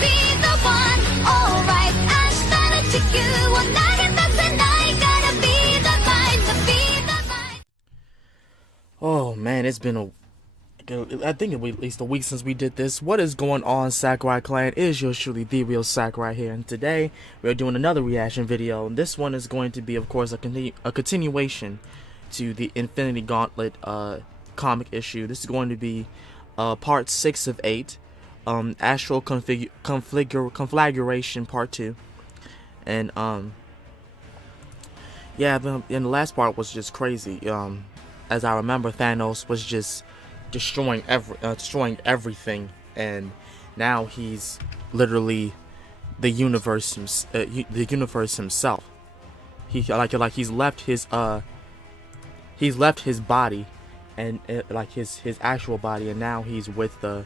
be the one. Alright,明日の地球を投げ出せないからbe the light, be the light. Oh man, it's been I think at least a week since we did this. What is going on, Sakurai clan? It is yours truly, the real Sakurai here, and today we're doing another reaction video. And this one is going to be, of course, a continuation to the Infinity Gauntlet comic issue. This is going to be part 6 of 8, Astral Conflagration part 2, and yeah, and the last part was just crazy. As I remember, Thanos was just destroying everything, and now he's literally the universe himself. He's left his body, and like his actual body, and now he's with the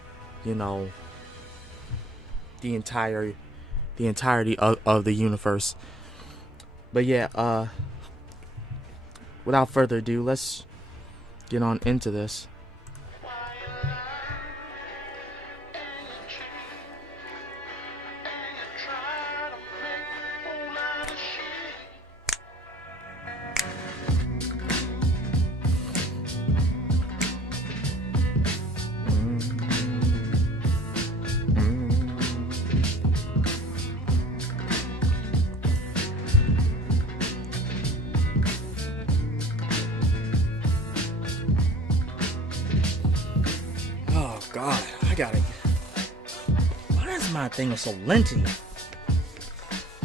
entirety of the universe. But yeah, without further ado, let's get on into this. Oh God, why is my thing so lengthy?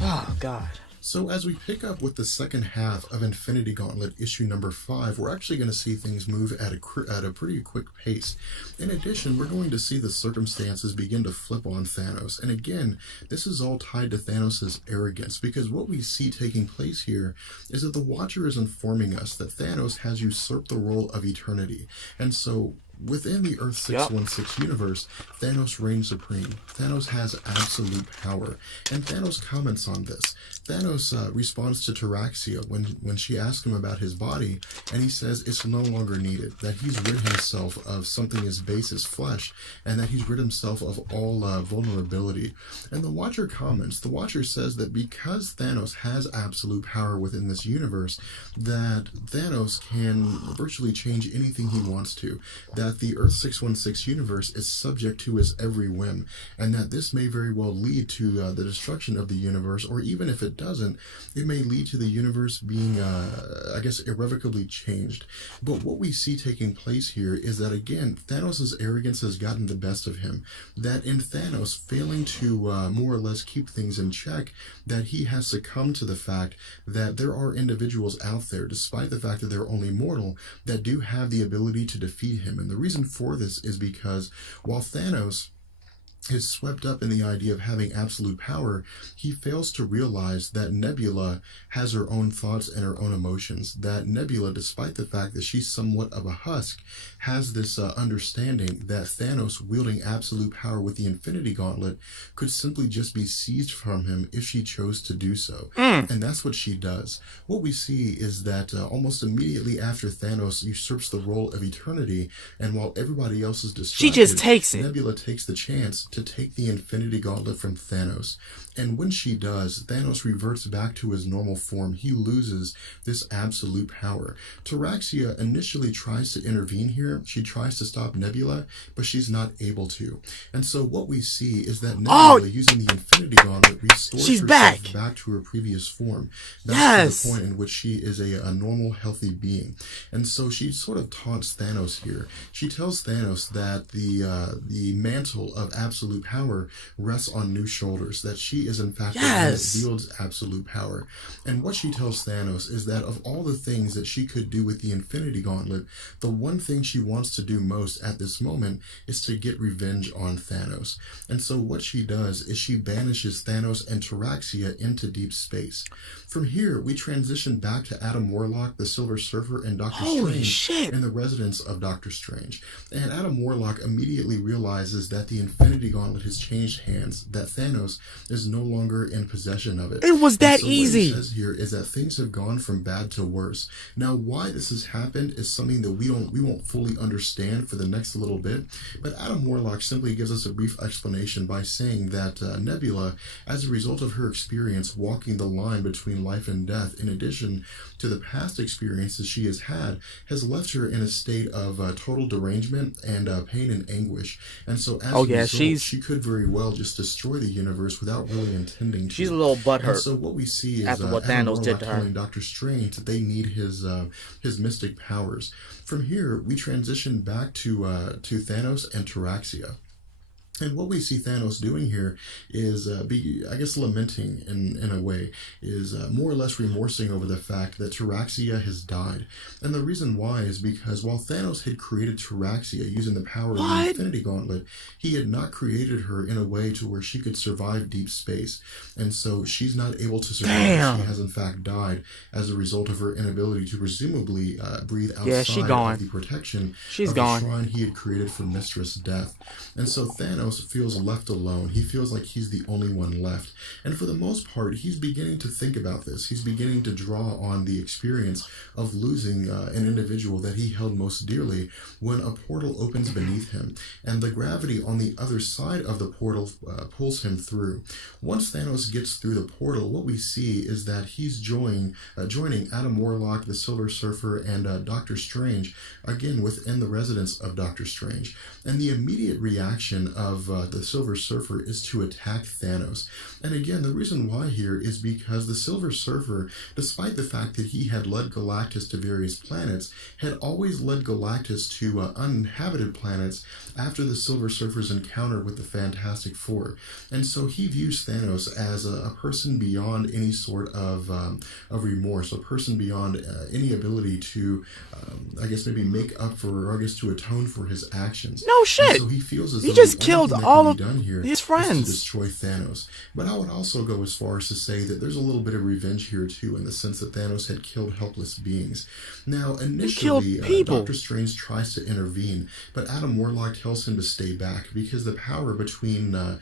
Oh God. So as we pick up with the second half of Infinity Gauntlet issue number 5, we're actually going to see things move at a pretty quick pace. In addition, we're going to see the circumstances begin to flip on Thanos. And again, this is all tied to Thanos' arrogance, because what we see taking place here is that the Watcher is informing us that Thanos has usurped the role of eternity. And so within the Earth 616 universe, Thanos reigns supreme. Thanos has absolute power. And Thanos comments on this. Thanos responds to Taraxia when she asks him about his body, and he says it's no longer needed, that he's rid himself of something as base as flesh, and that he's rid himself of all vulnerability. And the Watcher comments, the Watcher says that because Thanos has absolute power within this universe, that Thanos can virtually change anything he wants to, that the Earth 616 universe is subject to his every whim, and that this may very well lead to the destruction of the universe, or even if it doesn't, it may lead to the universe being, I guess, irrevocably changed. But what we see taking place here is that, again, Thanos' arrogance has gotten the best of him. That in Thanos failing to more or less keep things in check, that he has succumbed to the fact that there are individuals out there, despite the fact that they're only mortal, that do have the ability to defeat him. And the reason for this is because while Thanos is swept up in the idea of having absolute power, he fails to realize that Nebula has her own thoughts and her own emotions. That Nebula, despite the fact that she's somewhat of a husk, has this understanding that Thanos wielding absolute power with the Infinity Gauntlet could simply just be seized from him if she chose to do so. And that's what she does. What we see is that almost immediately after Thanos usurps the role of eternity, and while everybody else is distracted, She just takes it. Nebula takes the chance to take the Infinity Gauntlet from Thanos. And when she does, Thanos reverts back to his normal form. He loses this absolute power. Taraxia initially tries to intervene here. She tries to stop Nebula, but she's not able to. And so what we see is that Nebula, using the Infinity Gauntlet, restores herself back to her previous form. That's to the point in which she is a normal, healthy being. And so she sort of taunts Thanos here. She tells Thanos that the mantle of absolute power rests on new shoulders, that she is in fact the one that wields absolute power. And what she tells Thanos is that of all the things that she could do with the Infinity Gauntlet, the one thing she wants to do most at this moment is to get revenge on Thanos. And so what she does is she banishes Thanos and Taraxia into deep space. From here, we transition back to Adam Warlock, the Silver Surfer, and Doctor Strange in the residence of Doctor Strange. And Adam Warlock immediately realizes that the Infinity Infinity Gauntlet has changed hands, that Thanos is no longer in possession of it. It was that so easy. What it says here is that things have gone from bad to worse. Now, why this has happened is something that we won't fully understand for the next little bit, but Adam Warlock simply gives us a brief explanation by saying that Nebula, as a result of her experience walking the line between life and death, in addition to the past experiences she has had, has left her in a state of total derangement and pain and anguish. And so as a result, she could very well just destroy the universe without really intending to. She's a little butthurt. And so what we see is after what Adam Thanos Warlock did to her. telling Doctor Strange that they need his mystic powers. From here, we transition back to Thanos and Taraxia. And what we see Thanos doing here is, I guess, lamenting in a way, is more or less remorsing over the fact that Taraxia has died. And the reason why is because while Thanos had created Taraxia using the power of the Infinity Gauntlet, he had not created her in a way to where she could survive deep space. And so she's not able to survive. She has in fact died as a result of her inability to presumably breathe outside of the protection of the shrine he had created for Mistress Death. And so Thanos feels left alone. He feels like he's the only one left. And for the most part, he's beginning to think about this. He's beginning to draw on the experience of losing an individual that he held most dearly when a portal opens beneath him. And the gravity on the other side of the portal pulls him through. Once Thanos gets through the portal, what we see is that he's joining Adam Warlock, the Silver Surfer, and Doctor Strange, again within the residence of Doctor Strange. And the immediate reaction of the Silver Surfer is to attack Thanos. And again, the reason why here is because the Silver Surfer, despite the fact that he had led Galactus to various planets, had always led Galactus to uninhabited planets after the Silver Surfer's encounter with the Fantastic Four. And so he views Thanos as a person beyond any sort of remorse, a person beyond any ability to, I guess, maybe make up for, or I guess to atone for his actions. No shit! And so he feels as he though just killed all of his friends. To destroy Thanos. But I would also go as far as to say that there's a little bit of revenge here too, in the sense that Thanos had killed helpless beings. Now, initially, Doctor Strange tries to intervene, but Adam Warlock tells him to stay back because the power between the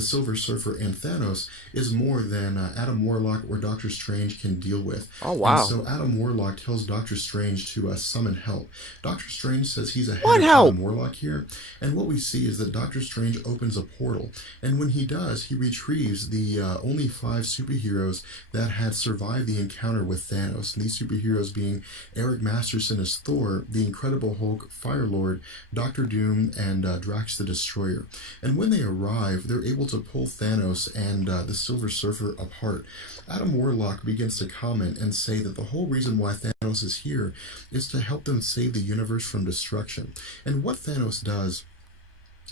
Silver Surfer and Thanos is more than Adam Warlock or Doctor Strange can deal with. Oh, wow. And so Adam Warlock tells Doctor Strange to summon help. Doctor Strange says he's ahead of Adam Warlock here, and what we see is that Doctor Strange opens a portal, and when he does, he retrieves the only 5 superheroes that had survived the encounter with Thanos. And these superheroes being Eric Masterson as Thor, the Incredible Hulk, Firelord, Doctor Doom, and Drax the Destroyer. And when they arrive, they're able to pull Thanos and the Silver Surfer apart. Adam Warlock begins to comment and say that the whole reason why Thanos is here is to help them save the universe from destruction. And what Thanos does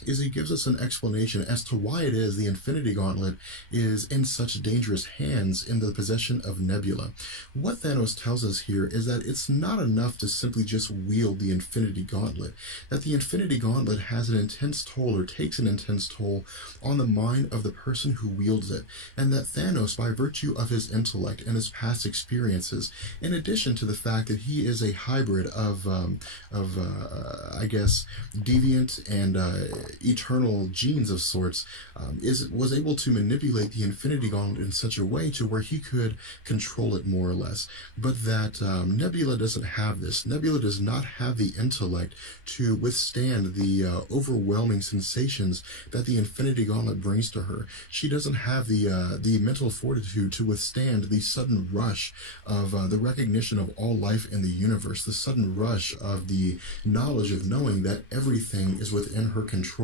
is he gives us an explanation as to why it is the Infinity Gauntlet is in such dangerous hands in the possession of Nebula. What Thanos tells us here is that it's not enough to simply just wield the Infinity Gauntlet, that the Infinity Gauntlet has an intense toll, or takes an intense toll, on the mind of the person who wields it, and that Thanos, by virtue of his intellect and his past experiences, in addition to the fact that he is a hybrid of I guess, deviant and eternal genes of sorts, was able to manipulate the Infinity Gauntlet in such a way to where he could control it more or less. But that Nebula doesn't have this. Nebula does not have the intellect to withstand the overwhelming sensations that the Infinity Gauntlet brings to her. She doesn't have the mental fortitude to withstand the sudden rush of the recognition of all life in the universe, the sudden rush of the knowledge of knowing that everything is within her control.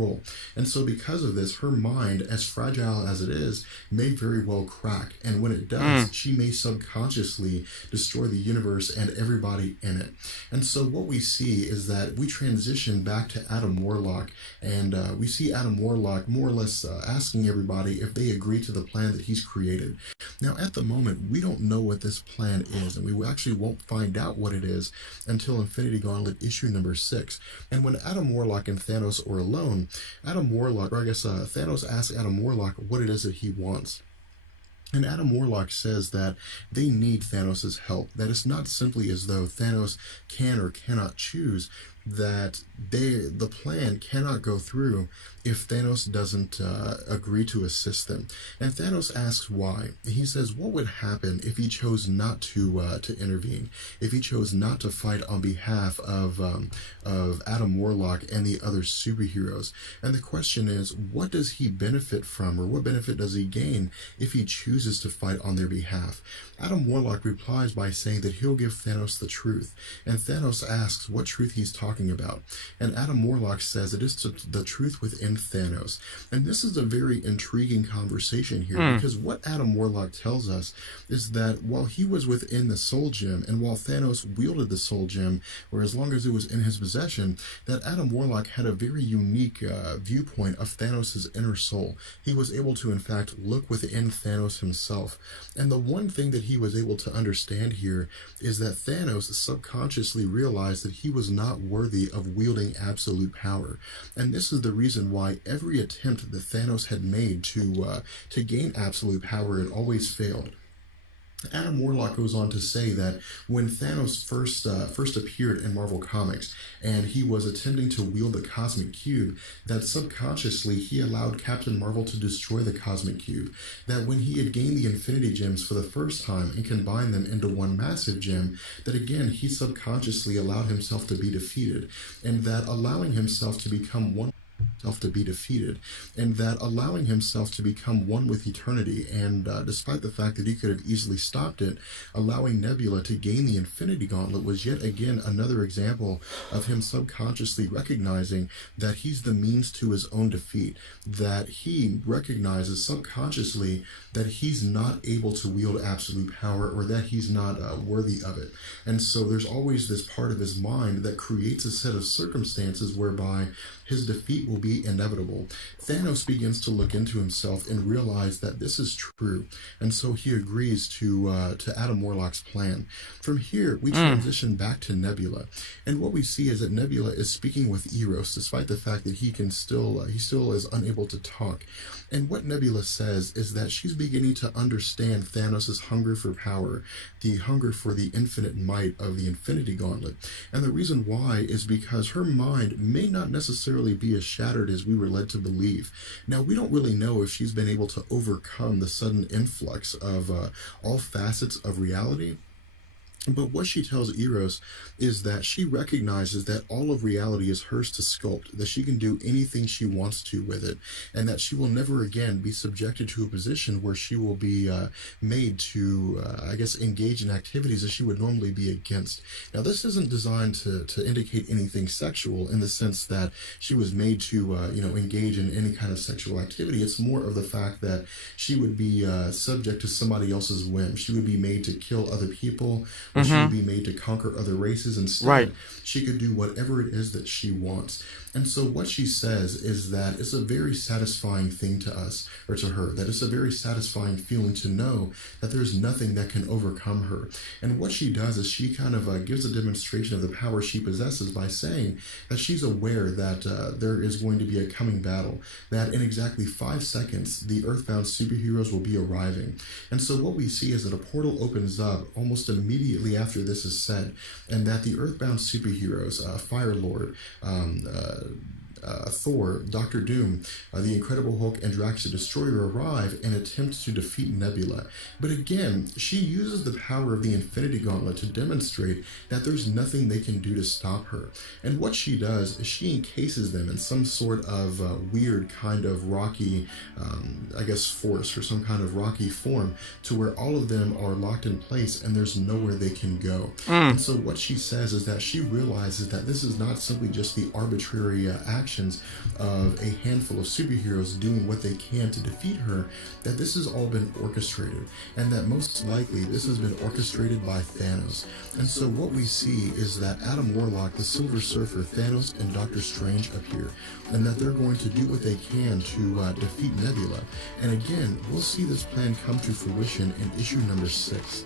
And so because of this, her mind, as fragile as it is, may very well crack. And when it does, she may subconsciously destroy the universe and everybody in it. And so what we see is that we transition back to Adam Warlock, and we see Adam Warlock more or less asking everybody if they agree to the plan that he's created. Now, at the moment, we don't know what this plan is, and we actually won't find out what it is until Infinity Gauntlet issue number 6. And when Adam Warlock and Thanos are alone, Thanos asks Adam Warlock what it is that he wants. And Adam Warlock says that they need Thanos' help, that it's not simply as though Thanos can or cannot choose, that the plan cannot go through if Thanos doesn't agree to assist them. And Thanos asks why. He says, what would happen if he chose not to intervene, if he chose not to fight on behalf of Adam Warlock and the other superheroes? And the question is, what does he benefit from, or what benefit does he gain if he chooses to fight on their behalf? Adam Warlock replies by saying that he'll give Thanos the truth. And Thanos asks what truth he's talking about. And Adam Warlock says it is the truth within Thanos. And this is a very intriguing conversation here, because what Adam Warlock tells us is that while he was within the Soul Gem, and while Thanos wielded the Soul Gem, or as long as it was in his possession, that Adam Warlock had a very unique viewpoint of Thanos' inner soul. He was able to, in fact, look within Thanos himself. And the one thing that he was able to understand here is that Thanos subconsciously realized that he was not worthy of wielding absolute power. And this is the reason why every attempt that Thanos had made to gain absolute power had always failed. Adam Warlock goes on to say that when Thanos first appeared in Marvel Comics and he was attempting to wield the Cosmic Cube, that subconsciously he allowed Captain Marvel to destroy the Cosmic Cube. That when he had gained the Infinity Gems for the first time and combined them into one massive gem, that again he subconsciously allowed himself to be defeated, and that allowing himself to become one to be defeated, and that allowing himself to become one with eternity, and despite the fact that he could have easily stopped it, allowing Nebula to gain the Infinity Gauntlet was yet again another example of him subconsciously recognizing that he's the means to his own defeat, that he recognizes subconsciously that he's not able to wield absolute power, or that he's not worthy of it. And so there's always this part of his mind that creates a set of circumstances whereby his defeat will be inevitable. Thanos begins to look into himself and realize that this is true, and so he agrees to Adam Warlock's plan. From here, we transition back to Nebula, and what we see is that Nebula is speaking with Eros, despite the fact that he still is unable to talk. And what Nebula says is that she's beginning to understand Thanos' hunger for power, the hunger for the infinite might of the Infinity Gauntlet. And the reason why is because her mind may not necessarily be as shattered as we were led to believe. Now, we don't really know if she's been able to overcome the sudden influx of all facets of reality. But what she tells Eros is that she recognizes that all of reality is hers to sculpt, that she can do anything she wants to with it, and that she will never again be subjected to a position where she will be made to, engage in activities that she would normally be against. Now, this isn't designed to indicate anything sexual in the sense that she was made to, engage in any kind of sexual activity. It's more of the fact that she would be subject to somebody else's whim. She would be made to kill other people, or she would be made to conquer other races. Instead, she could do whatever it is that she wants. And so what she says is that it's a very satisfying thing to us, or to her, that it's a very satisfying feeling to know that there's nothing that can overcome her. And what she does is she kind of gives a demonstration of the power she possesses by saying that she's aware that there is going to be a coming battle, that in exactly 5 seconds, the Earthbound superheroes will be arriving. And so what we see is that a portal opens up almost immediately after this is said, and that the Earthbound superheroes, Firelord, Thor, Doctor Doom, the Incredible Hulk, and Drax the Destroyer arrive and attempt to defeat Nebula. But again, she uses the power of the Infinity Gauntlet to demonstrate that there's nothing they can do to stop her. And what she does is she encases them in some sort of weird kind of rocky, force, or some kind of rocky form, to where all of them are locked in place and there's nowhere they can go. And so what she says is that she realizes that this is not simply just the arbitrary actions of a handful of superheroes doing what they can to defeat her, that this has all been orchestrated, and that most likely this has been orchestrated by Thanos. And so what we see is that Adam Warlock, the Silver Surfer, Thanos, and Doctor Strange appear, and that they're going to do what they can to defeat Nebula. And again, we'll see this plan come to fruition in issue number 6.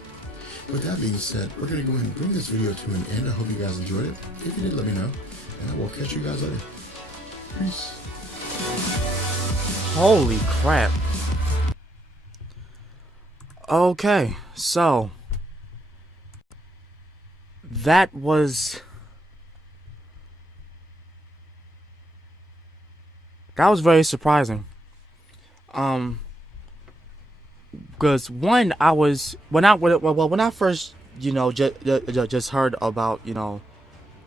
With that being said, we're going to go ahead and bring this video to an end. I hope you guys enjoyed it. If you did, let me know, and I will catch you guys later. Peace. Holy crap. Okay, so that was That was very surprising. Because when I first, just heard about,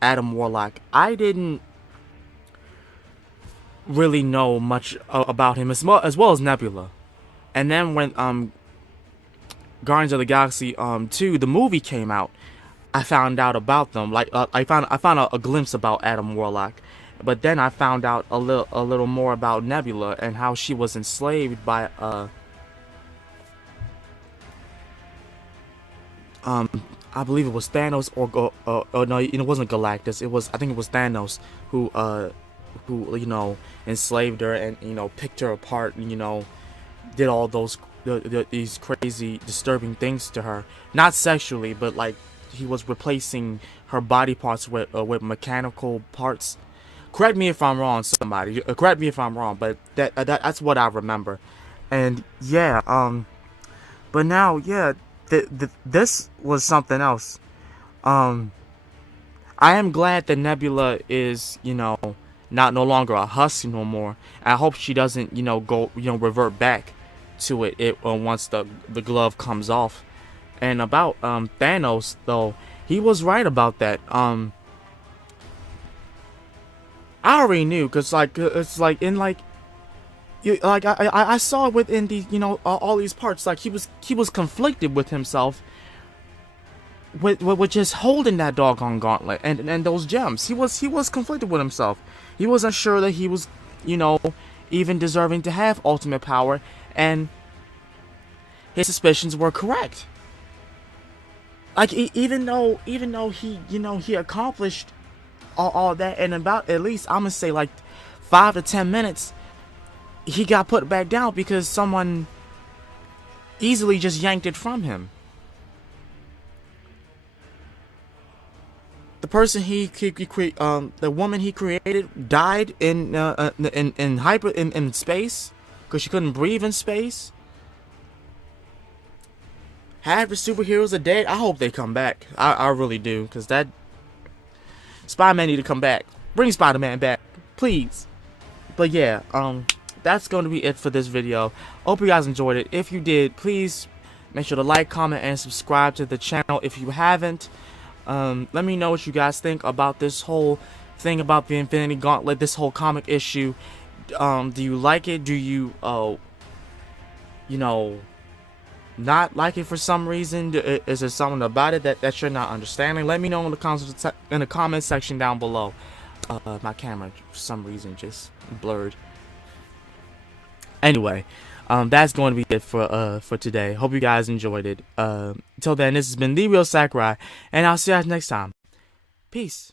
Adam Warlock, I didn't really know much about him as well as Nebula. And then when Guardians of the Galaxy 2, the movie, came out, I found out about them. Like I found a glimpse about Adam Warlock, but then I found out a little more about Nebula and how she was enslaved by I believe it was Thanos or no, it wasn't Galactus. I think it was Thanos who enslaved her and picked her apart and did all these crazy disturbing things to her, not sexually, but like he was replacing her body parts with mechanical parts. Correct me if I'm wrong, somebody. Correct me if I'm wrong, but that's what I remember. And yeah, but now, yeah, this was something else. I am glad that Nebula is, no longer a husk no more. I hope she doesn't, go, revert back to it once the glove comes off. And about Thanos, though, he was right about that. I already knew, cause it's like in I saw within these all these parts, like he was conflicted with himself with just holding that doggone gauntlet and those gems. He was conflicted with himself. He wasn't sure that he was even deserving to have ultimate power, and his suspicions were correct. Like even though he he accomplished all that, and about, at least I'm gonna say, like 5 to 10 minutes, he got put back down because someone easily just yanked it from him. The person the woman he created died in space because she couldn't breathe in space. Half the superheroes are dead. I hope they come back. I really do, because that Spider-Man need to come back. Bring Spider-Man back, please. But yeah, that's going to be it for this video. Hope you guys enjoyed it. If you did, please make sure to like, comment, and subscribe to the channel if you haven't. Let me know what you guys think about this whole thing about the Infinity Gauntlet, this whole comic issue. Do you like it? Do you, not like it for some reason? Is there something about it that you're not understanding? Let me know in the comment section down below. My camera for some reason just blurred. Anyway, that's going to be it for today. Hope you guys enjoyed it. Until then, this has been The Real Sakurai, and I'll see you guys next time. Peace.